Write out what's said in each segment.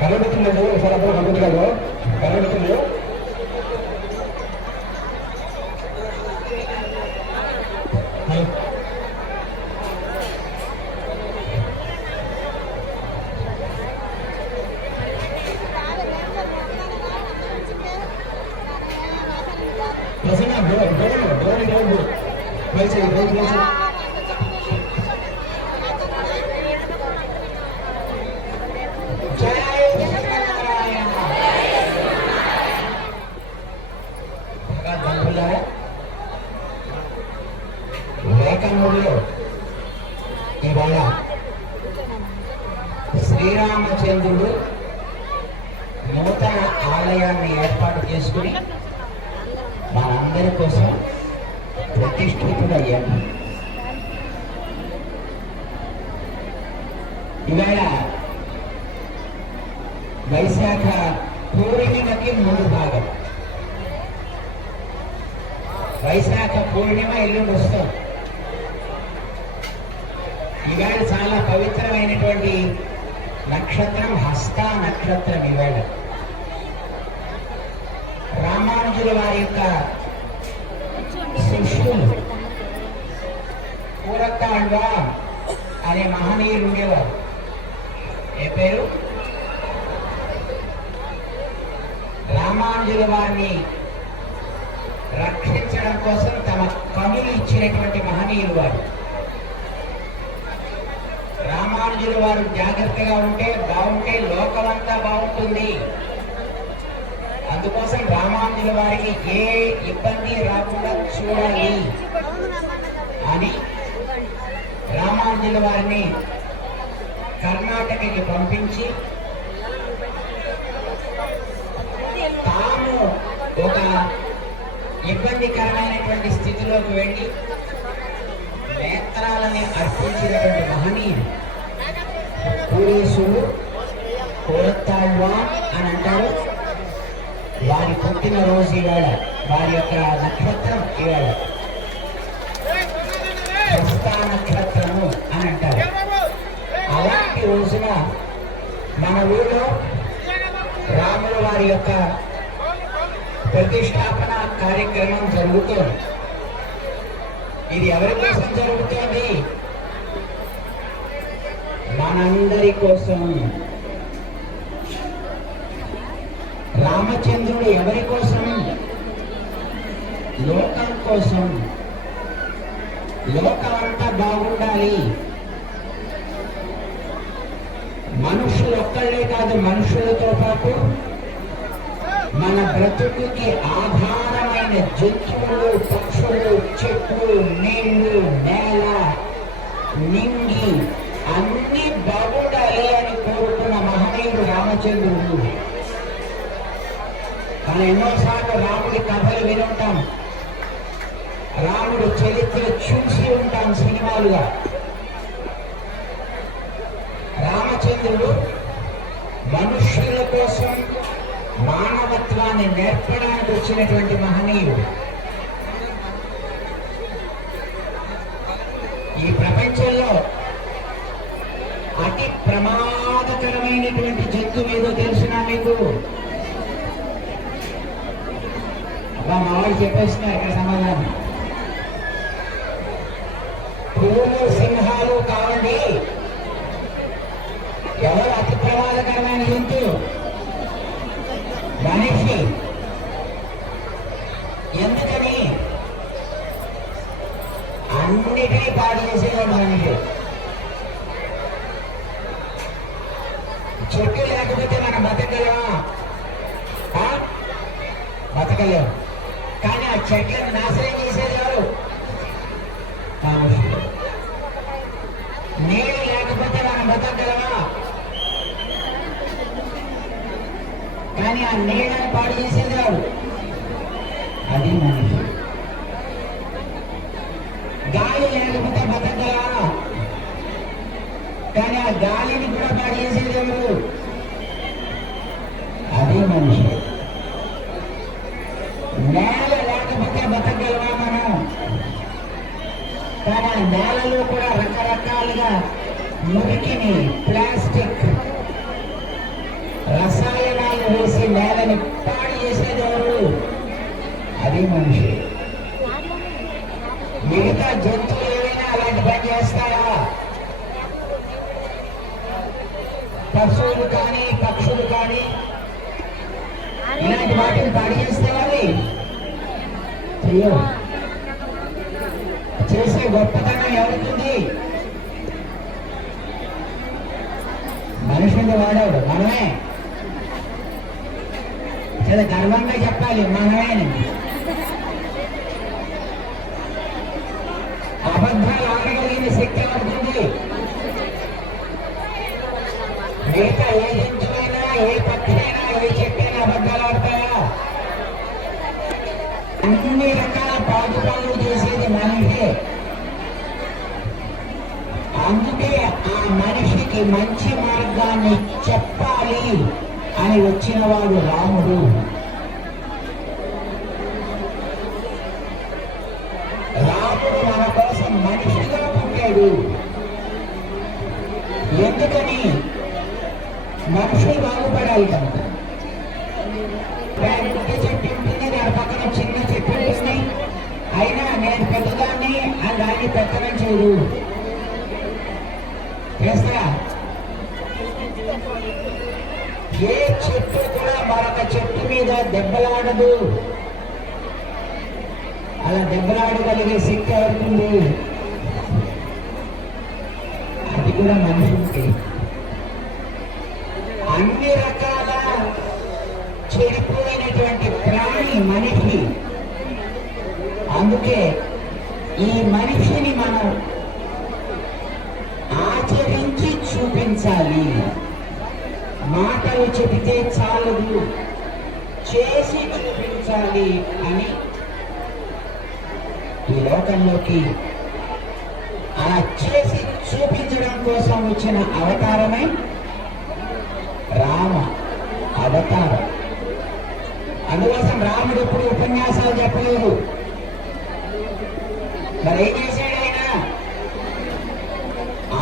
Current సరఫరా కంపెనీలో current ఇవాళ శ్రీరామచంద్రుడు నూతన ఆలయాన్ని ఏర్పాటు చేసుకుని మనందరి కోసం ప్రతిష్ఠితుడయ్యాడు. ఇవాళ వైశాఖ పూర్ణిమకి ముందు భాగం. వైశాఖ పూర్ణిమ ఎల్లుండి వస్తాం. ఇవాళ చాలా పవిత్రమైనటువంటి నక్షత్రం హస్త నక్షత్రం. ఇవాళ రామానుజుల వారి యొక్క శిష్యులు కూరత్తాళ్వా అనే మహనీయులు ఉండేవారు. ఏ పేరు? రామానుజుల వారిని రక్షించడం కోసం తమ కనులు ఇచ్చినటువంటి మహనీయులు వారు. రామానుజుల వారు జాగ్రత్తగా ఉంటే బాగుంటే లోకమంతా బాగుంటుంది. అందుకోసం రామానుజుల వారికి ఏ ఇబ్బంది రాకుండా చూడాలి అని రామానుజుల వారిని కర్ణాటకకి పంపించి తాము ఒక ఇబ్బందికరమైనటువంటి స్థితిలోకి వెళ్ళి నేత్రాలని అర్పించినటువంటి మహనీయుడు పూరీసుడు కూరత్తాళ్వా అని అంటారు. వారి పుట్టినరోజు ఇవాళ. వారి యొక్క నక్షత్రం ఇవాళ హస్త నక్షత్రము అని అంటారు. అలాంటి రోజున మన ఊళ్ళో రాముల వారి యొక్క ప్రతిష్టాపన కార్యక్రమం జరుగుతోంది. ఇది ఎవరి కోసం జరుగుతోంది? మనందరి కోసం. రామచంద్రుడు ఎవరి కోసం? లోకం కోసం. లోకం అంతా బాగుండాలి. మనుషులు ఒక్కళ్ళే కాదు, మనుషులతో పాటు మన బ్రతుకుకి ఆధారమైన జంతువులు, పక్షులు, చెట్లు, నీళ్లు, నేల, నింగి అన్ని బాగుండాలి అని కోరుకున్న మహనీయుడు రామచంద్రుడు. మనం ఎన్నోసార్లు రాముడి కథలు వినుంటాం, రాముడు చరిత్ర చూసి ఉంటాం సినిమాలుగా. రామచంద్రుడు మనుష్యుల కోసం మానవత్వాన్ని నేర్పడానికి వచ్చినటువంటి మహనీయుడు. ఈ ప్రపంచంలో అతి ప్రమాదకరమైనటువంటి జంతువు ఏదో తెలిసినా మీకు? అబ్బా మా వాళ్ళు చెప్పేస్తున్నారు ఇక్కడ సమాధానం. పులులు, సింహాలు కావండి. ఎవరు అతి ప్రమాదకరమైన జంతువు? మనిషి. ఎందుకని? అన్నిటినీ పాడు చేసేవాడు మనిషి. చెట్టు లేకపోతే మనం బతకగలమా? బతకలేము. కానీ ఆ చెట్లను నాశనం చేసేది ఎవరు? మనుషులు. నీళ్ళు లేకపోతే మనం బతకగలమా? కానీ ఆ నీళ్ళని పాడు చేసేది ఎవరు? అది మనిషి. గాలి లేకపోతే బతకగలమా? కానీ ఆ గాలిని కూడా పాడు చేసేది ఎవరు? అది మనిషి. నేల లేకపోతే బతకగలమా మనం? కానీ ఆ నేలలో కూడా రకరకాలుగా మురికిని, ప్లాస్టిక్, రసాయనాలు వేసి నేలని పాడు చేసేది ఎవరు? అది మనిషి. మిగతా జంతువులు ఏవైనా అలాంటి పని చేస్తారా? పశువులు కానీ, పక్షులు కానీ ఇలాంటి వాటిని పాడు చేస్తాయి. చేసే గొప్పతనం ఎవరుతుంది? మనుషులు వాడేవాడు మనమే. చాలా గర్వంగా చెప్పాలి మనమే. అబద్ధాలు ఆడగలిగిన శక్తి పడుతుంది. మిగతా ఏ జంతువైనా, ఏ పక్షైనా, ఏ చెట్టైనా అబద్ధాలు ఆడతాయా? అన్ని రకాల పాటు పనులు చేసేది మనిషి. అందుకే ఆ మనిషికి మంచి మార్గాన్ని చెప్పాలి అని వచ్చిన వాడు రాముడు. రాముడు మన కోసం మనిషిగా పుట్టాడు. ఎందుకని? మనుషులు బాగుపడాలి కనుక. పెద్ద చెట్టు ఉంటుంది, దాని పక్కన చిన్న చెట్టు ఉంటుంది. అయినా నేను పెద్దదాన్ని అని దాన్ని పెట్టడం చేయదు. చేస్తారా? ఏ చెట్టు కూడా మరొక చెట్టు మీద దెబ్బలాడదు. అలా దెబ్బలాడగలిగే శక్తి అవుతుంది. అది కూడా మనిషికి. అన్ని రకాల చెడిపోయినటువంటి ప్రాణి మనిషి. అందుకే ఈ మనిషిని మనం ఆచరించి చూపించాలి. మాటలు చెబితే చాలదు, చేసి చూపించాలి అని ఈ లోకంలోకి అలా చేసి చూపించడం కోసం వచ్చిన అవతారమే రామ అవతారం. అందుకోసం రాముడు ఎప్పుడు ఉపన్యాసాలు చెప్పలేదు. మరి ఏం చేశాడు ఆయన?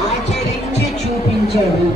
ఆచరించి చూపించాడు.